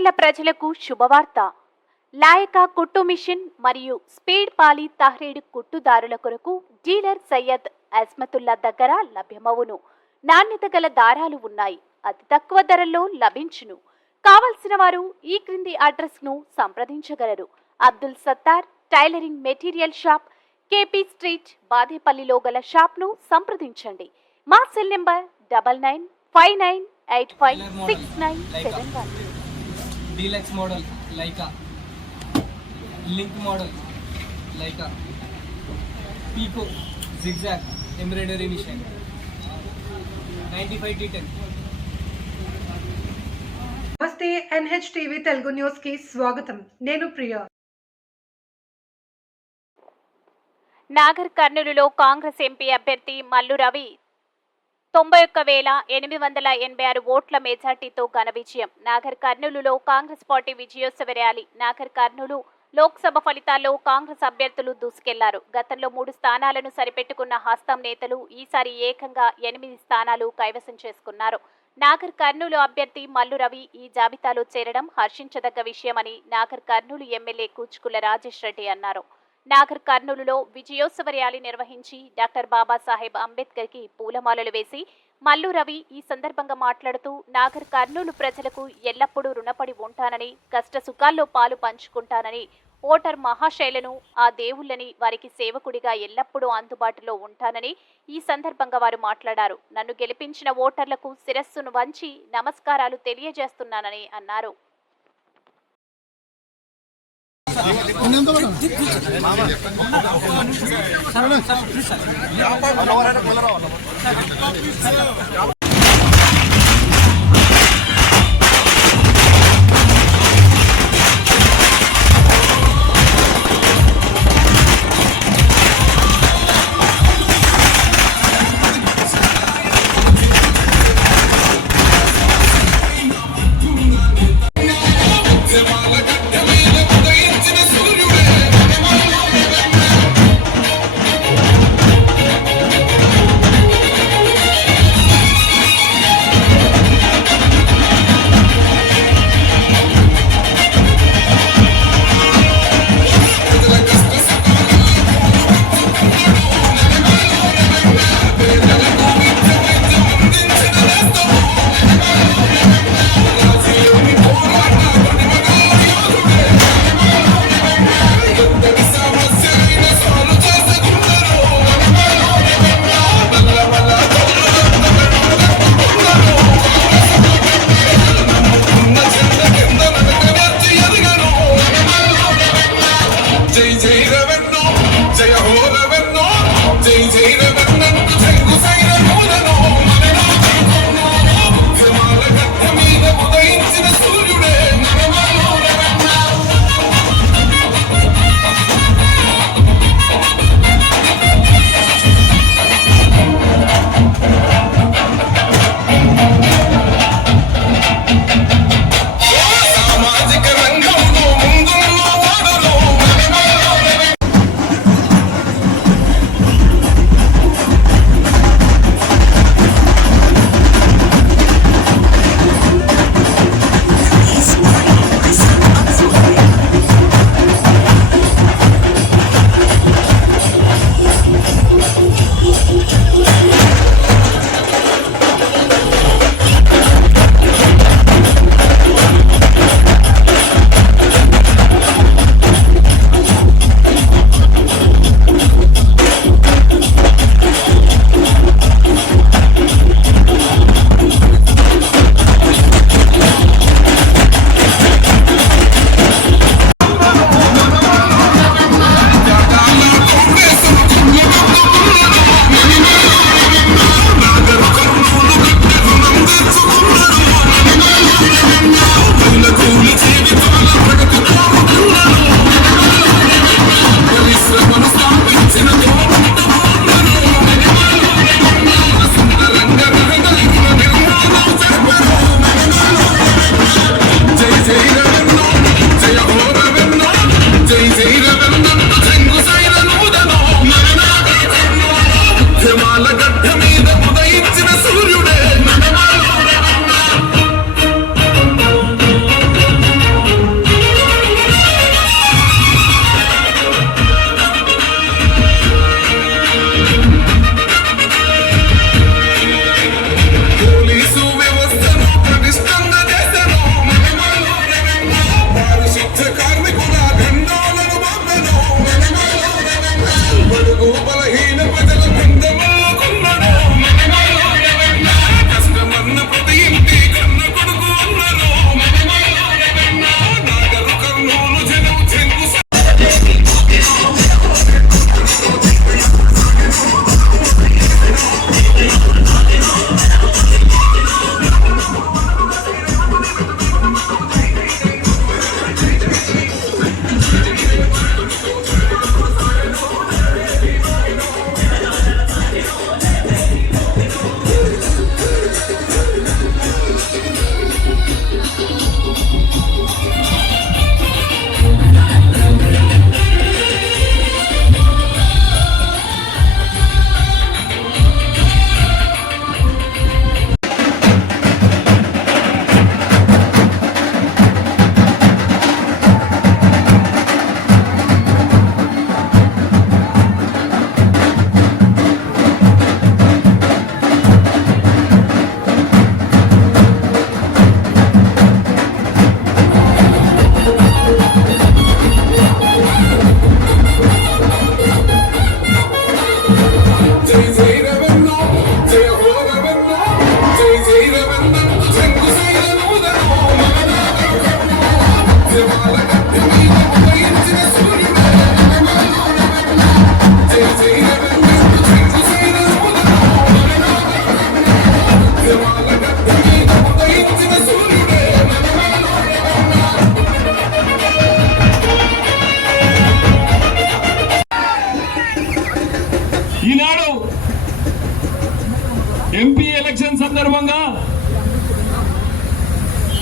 మాచర్ల ప్రజలకు శుభవార్త. లాయక కుట్టు మిషన్ మరియు స్పీడ్ పాలి తహ్రీడ్ కుట్టుదారుల కొరకు డీలర్ సయ్యద్ అజ్మతుల్లా దగ్గర లభ్యమవును. నాణ్యత గల దారాలు ఉన్నాయి. అతి తక్కువ ధరల్లో లభించును. కావలసిన వారు ఈ క్రింది అడ్రస్ ను సంప్రదించగలరు. Abdul Sattar tailoring material shop, KP street, బాదేపల్లిలో గల షాప్ ను సంప్రదించండి. మా సెల్ నెంబర్ 9959856971. డీలక్స్ మోడల్ లైకా, లింక్ మోడల్ లైకా, pico zigzag embroidery machine 95T10. నమస్తే, NHTV తెలుగు న్యూస్ కి స్వాగతం. నేను ప్రియా. నాగర్ కర్నూలులో కాంగ్రెస్ ఎంపీ అభ్యర్థి మల్లు రవి 91,886 ఓట్ల మెజార్టీతో ఘన విజయం. నాగర్ కర్నూలులో కాంగ్రెస్ పార్టీ విజయోత్సవ ర్యాలీ. నాగర్ కర్నూలు లోక్సభ ఫలితాల్లో కాంగ్రెస్ అభ్యర్థులు దూసుకెళ్లారు. గతంలో 3 స్థానాలను సరిపెట్టుకున్న హస్తం నేతలు ఈసారి ఏకంగా 8 స్థానాలు కైవసం చేసుకున్నారు. నాగర్ కర్నూలు అభ్యర్థి మల్లు రవి ఈ జాబితాలో చేరడం హర్షించదగ్గ విషయమని నాగర్ కర్నూలు ఎమ్మెల్యే కూచుకుల రాజేష్ రెడ్డి అన్నారు. నాగర్ కర్నూలులో విజయోత్సవ ర్యాలీ నిర్వహించి డాక్టర్ బాబాసాహెబ్ అంబేద్కర్ కి పూలమాలలు వేసి మల్లు రవి ఈ సందర్భంగా మాట్లాడుతూ నాగర్ కర్నూలు ప్రజలకు ఎల్లప్పుడూ రుణపడి ఉంటానని, కష్ట సుఖాల్లో పాలు పంచుకుంటానని, ఓటర్ మహాశైలను, ఆ దేవుళ్ళని, వారికి సేవకుడిగా ఎల్లప్పుడూ అందుబాటులో ఉంటానని ఈ సందర్భంగా వారు మాట్లాడారు. నన్ను గెలిపించిన ఓటర్లకు శిరస్సును వంచి నమస్కారాలు తెలియజేస్తున్నానని అన్నారు.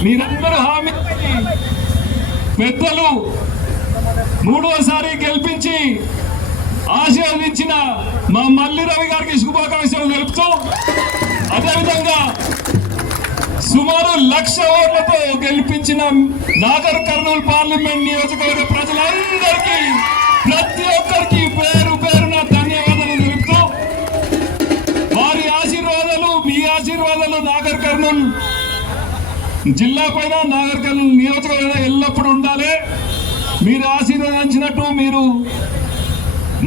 మీరందరూ హామీ పెద్దలు మూడోసారి గెలిపించి ఆశీర్వదించిన మా మల్లి రవి గారికి శుభాకాంక్షలు తెలుపుతూ, అదేవిధంగా సుమారు 1,00,000 ఓట్లతో గెలిపించిన నాగర్ కర్నూలు పార్లమెంట్ నియోజకవర్గ ప్రజలందరికీ ప్రతి ఒక్కరికి పేరు పేరున ధన్యవాదాలు తెలుపుతూ, వారి ఆశీర్వాదాలు మీ ఆశీర్వాదాలు నాగర్ కర్నూలు జిల్లా పైన నాగర్ కర్నూలు నియోజకవర్గం ఎల్లప్పుడూ ఉండాలి. మీరు ఆశీర్వదించినట్టు, మీరు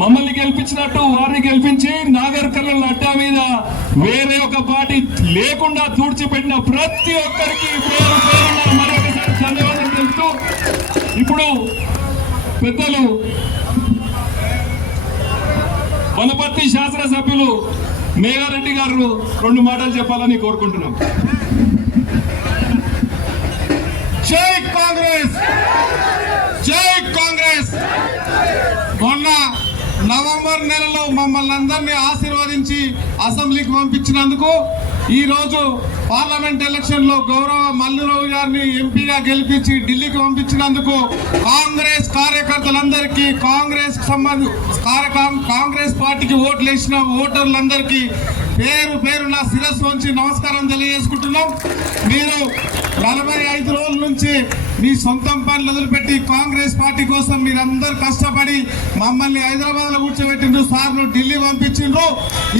మమ్మల్ని గెలిపించినట్టు వారిని గెలిపించి నాగర్ కర్నూలు అడ్డా మీద వేరే ఒక పార్టీ లేకుండా తుడిచిపెట్టిన ప్రతి ఒక్కరికి పేరు పేరున మరొకసారి ధన్యవాదాలు తెలుపుతూ, ఇప్పుడు పెద్దలు వనపర్తి శాసనసభ్యులు మేఘారెడ్డి గారు 2 మాటలు చెప్పాలని కోరుకుంటున్నాం. జై కాంగ్రెస్, జై కాంగ్రెస్. మొన్న నవంబర్ నెలలో మమ్మల్ని అందరినీ ఆశీర్వదించి అసెంబ్లీకి పంపించినందుకు, ఈరోజు పార్లమెంట్ ఎలక్షన్లో గౌరవ మల్లురావు గారిని ఎంపీగా గెలిపించి ఢిల్లీకి పంపించినందుకు కాంగ్రెస్ కార్యకర్తలందరికీ, కాంగ్రెస్ పార్టీకి ఓట్లు వేసిన ఓటర్లందరికీ పేరు పేరున శిరస్సు వంచి నమస్కారం తెలియజేసుకుంటున్నాం. మీరు 45 రోజుల నుంచి మీ సొంతం పనులు వదిలిపెట్టి కాంగ్రెస్ పార్టీ కోసం మీరందరూ కష్టపడి మమ్మల్ని హైదరాబాద్లో కూర్చోబెట్టిండ్రు, సార్లు ఢిల్లీ పంపించిండ్రు.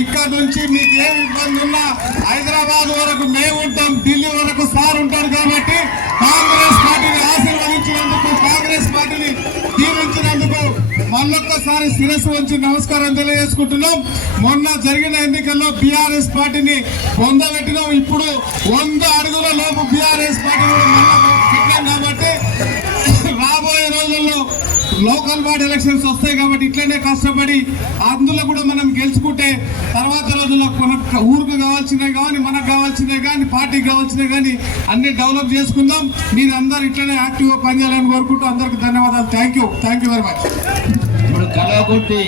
ఇక్కడ నుంచి మీకు ఏం ఇబ్బంది ఉన్నా హైదరాబాద్ వరకు మేము ఉంటాం, ఢిల్లీ వరకు సార్ ఉంటారు. కాబట్టి కాంగ్రెస్ పార్టీని ఆశీర్వదించినందుకు, కాంగ్రెస్ పార్టీని దీవించినందుకు మళ్ళొక్కసారి శిరస్సు వంచి నమస్కారం తెలియజేసుకుంటున్నాం. మొన్న జరిగిన ఎన్నికల్లో బీఆర్ఎస్ పార్టీని పొందబెట్టినాం. ఇప్పుడు 100 అడుగుల లోపు బీఆర్ఎస్ పార్టీ పెట్టాం. కాబట్టి రాబోయే రోజుల్లో లోకల్ బాడీ ఎలక్షన్స్ వస్తాయి. కాబట్టి ఇట్లనే కష్టపడి అందులో కూడా మనం గెలుచుకుంటే తర్వాత రోజుల్లో మనకు ఊరికి కావాల్సినవి కానీ, మనకు కావాల్సినవి కానీ, పార్టీకి కావాల్సినవి కానీ అన్ని డెవలప్ చేసుకుందాం. మీరు అందరు ఇట్లనే యాక్టివ్గా పనిచేయాలని కోరుకుంటూ అందరికి ధన్యవాదాలు. Thank you very much. ఇప్పుడు కలవకుర్తి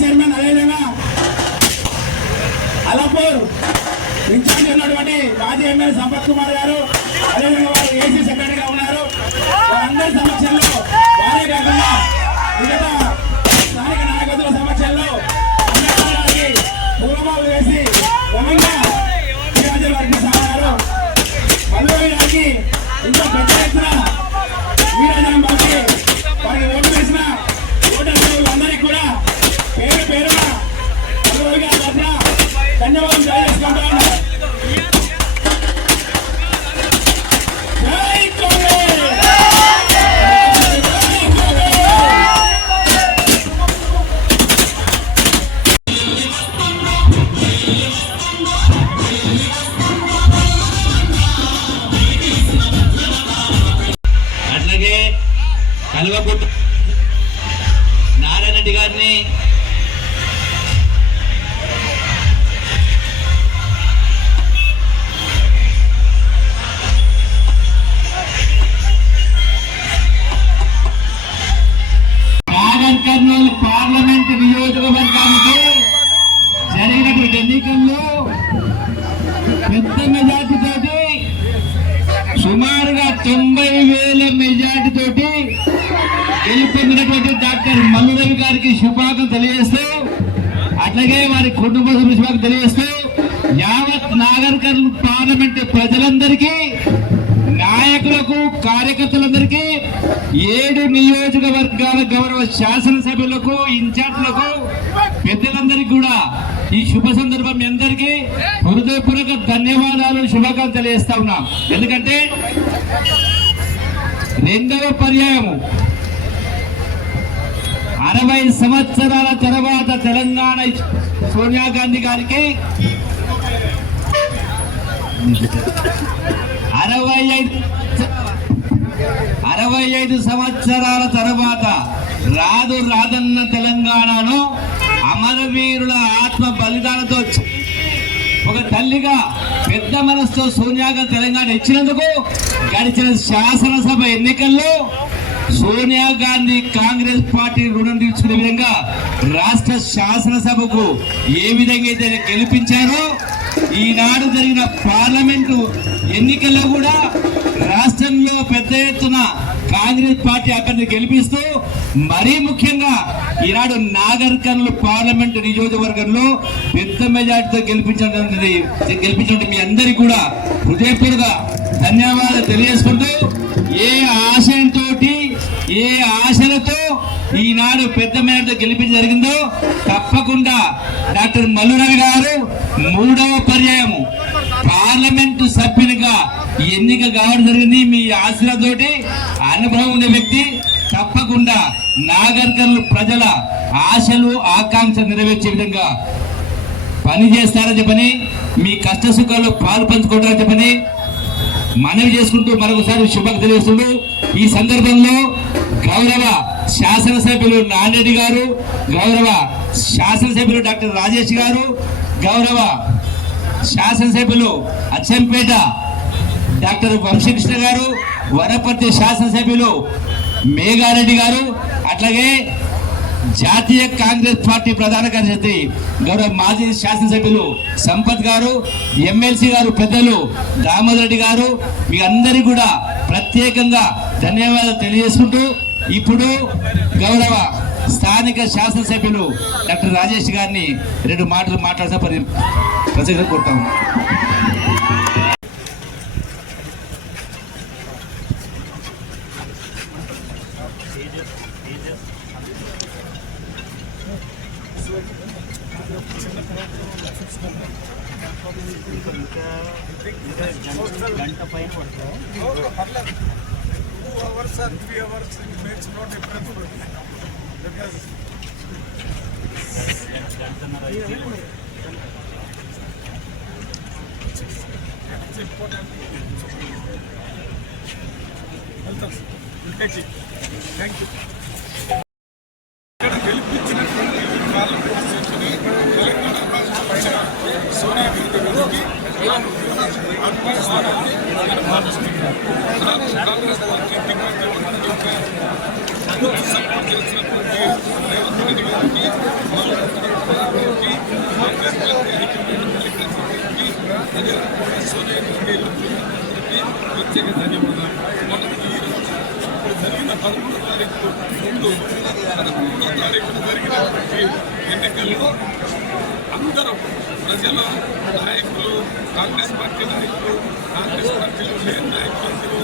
చైర్మన్, అదేవిధంగా అలంపూర్ ఇన్ఛార్జ్ ఉన్నటువంటి మాజీ ఎమ్మెల్యే సంపత్ కుమార్ గారు, అదేవిధంగా వారు ఏసీ సెక్రటరీగా ఉన్నారు. వారందరి సమక్షంలో, వారే కాకుండా మిగతా స్థానిక నాయకుల సమక్షంలో అందరికీ పూలమాలు వేసి ఘనంగా వర్గ సహాయాలు మల్లూరి గారికి ఇంకా పెద్ద ఎత్తున వీరాజనం పంపి వారికి ఓటు వేసిన ఓటర్లందరికీ కూడా పేరు పేరున మల్లూరి గారి తరఫున ధన్యవాదాలు తెలియజేసుకుంటాను. జై కాంగ్రెస్. అట్లాగే వారి కుటుంబ సభ్యులకు తెలియజేస్తూ యావత్ నాగర్ కర్నూల్ పార్లమెంట్ ప్రజలందరికీ, నాయకులకు, కార్యకర్తలందరికీ, 7 నియోజకవర్గాల గౌరవ శాసనసభ్యులకు, ఇన్ఛార్జ్లకు, పెద్దలందరికీ కూడా ఈ శుభ సందర్భం మీ అందరికీ హృదయపూర్వక ధన్యవాదాలు, శుభాకాంక్షలు తెలియజేస్తా ఉన్నాం. ఎందుకంటే 2వ పర్యాయము 60 సంవత్సరాల తర్వాత తెలంగాణ సోనియా గాంధీ గారికి 65 సంవత్సరాల తర్వాత రాదన్న తెలంగాణను అమరవీరుల ఆత్మ బలిదానంతో ఒక తల్లిగా పెద్ద మనసుతో సోనియా గాంధీ తెలంగాణ ఇచ్చినందుకు గడిచిన శాసనసభ ఎన్నికల్లో సోనియా గాంధీ కాంగ్రెస్ పార్టీ రుణం తీర్చుకునే విధంగా రాష్ట్ర శాసనసభకు ఏ విధంగా అయితే గెలిపించారో, ఈనాడు జరిగిన పార్లమెంటు ఎన్నికల్లో కూడా రాష్ట్రంలో పెద్ద ఎత్తున కాంగ్రెస్ పార్టీ అభ్యర్థిని గెలిపిస్తూ, మరీ ముఖ్యంగా ఈనాడు నాగర్ కర్నూల్ పార్లమెంటు నియోజకవర్గంలో పెద్ద మెజార్టీతో గెలిపించినటువంటి మీ అందరికీ కూడా హృదయపూర్వక ధన్యవాదాలు తెలియజేసుకుంటూ, ఏ ఆశయంతో, ఏ ఆశలతో ఈనాడు పెద్ద మేరతో గెలిపించడం జరిగిందో తప్పకుండా డాక్టర్ మల్లు రవి గారు 3వ పర్యాయము పార్లమెంటు సభ్యునిగా ఎన్నిక కావడం జరిగింది. మీ ఆశలతోటి అనుభవం ఉన్న వ్యక్తి తప్పకుండా నాగర్ కర్నూల్ ప్రజల ఆశలు, ఆకాంక్షలు నెరవేర్చే విధంగా పని చేస్తారని చెప్పని, మీ కష్ట సుఖాల్లో పాలు పంచుకుంటారని చెప్పని మనవి చేసుకుంటూ మరొకసారి శుభాకాంక్షలు తెలియజేస్తుంటూ, ఈ సందర్భంలో గౌరవ శాసనసభ్యులు నారెడ్డి గారు, గౌరవ శాసనసభ్యులు డాక్టర్ రాజేష్ గారు, గౌరవ శాసనసభ్యులు అచ్చంపేట డాక్టర్ వంశీకృష్ణ గారు, వనపర్తి శాసనసభ్యులు మేఘారెడ్డి గారు, అట్లాగే జాతీయ కాంగ్రెస్ పార్టీ ప్రధాన కార్యదర్శి గౌరవ మాజీ శాసనసభ్యులు సంపత్ గారు, ఎమ్మెల్సీ గారు పెద్దలు దామోదర్ రెడ్డి గారు, మీ అందరికీ కూడా ప్రత్యేకంగా ధన్యవాదాలు తెలియజేసుకుంటూ, ఇప్పుడు గౌరవ స్థానిక శాసనసభ్యులు డాక్టర్ రాజేష్ గారిని 2 మాటలు మాట్లాడుతూ ప్రజలు కోరుతాము. గంట పైన పడుతుంది. 2 hours or 3 hours makes no difference for me. Because it's important. Welcome. We'll take it. Thank you. Sonia Gandhi గారికి కాంగ్రెస్ పార్టీ టికెట్ సపోర్ట్ చేసినటువంటి రేవంత్ రెడ్డి గారికి, కాంగ్రెస్ పార్టీ సోనియా గాంధీ ప్రత్యేక ధన్యవాదాలు. మనకి ఈరోజు ఇప్పుడు జరిగిన 13వ తారీఖు ముందు 11వ తారీఖున జరిగినటువంటి ఎన్నికల్లో అందరూ ప్రజలు, నాయకులు, కాంగ్రెస్ పార్టీ నాయకులు, కాంగ్రెస్ పార్టీలో లేని నాయకులందరూ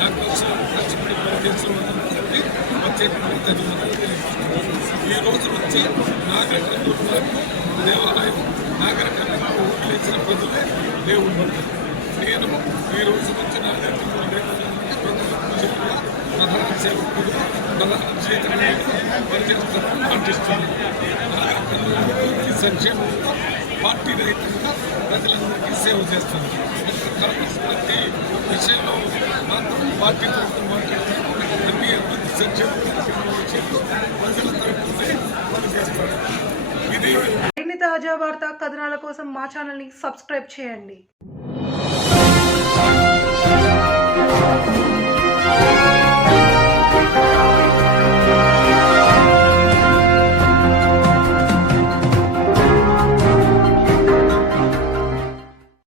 దానికోసం కష్టపడి పనిచేస్తున్నటువంటి ప్రత్యేకమైన ధన్యవాదాలు తెలియజేస్తున్నాను. ఈ రోజు వచ్చి నాగర్ కర్నూల్ దేవాలయం, నాగర్ కర్నూల్ ఓట్లు వేసిన ప్రజలే దేవుడు. నేను ఈ రోజు వచ్చి నాగర్ కర్నూల్ దేవాలయానికి ప్రధాన సేవకులు, ప్రధాన సేవకులుగా పనిచేస్తారని ఆశిస్తున్నాను. నాగర్ కర్నూలు సంక్షేమం పార్టీ రహితంగా ప్రజలందరికీ సేవ చేస్తుంది. కాంగ్రెస్ పార్టీ విషయంలో మాత్రం పార్టీ తరఫున మాట్లాడుతూ అన్ని అభివృద్ధి సంక్షేమ కార్యక్రమాల విషయంలో ప్రజల తరఫునే పనిచేస్తారు. ఇది మరిన్ని తాజా వార్తా కథనాల కోసం మా ఛానల్ని సబ్స్క్రైబ్ చేయండి.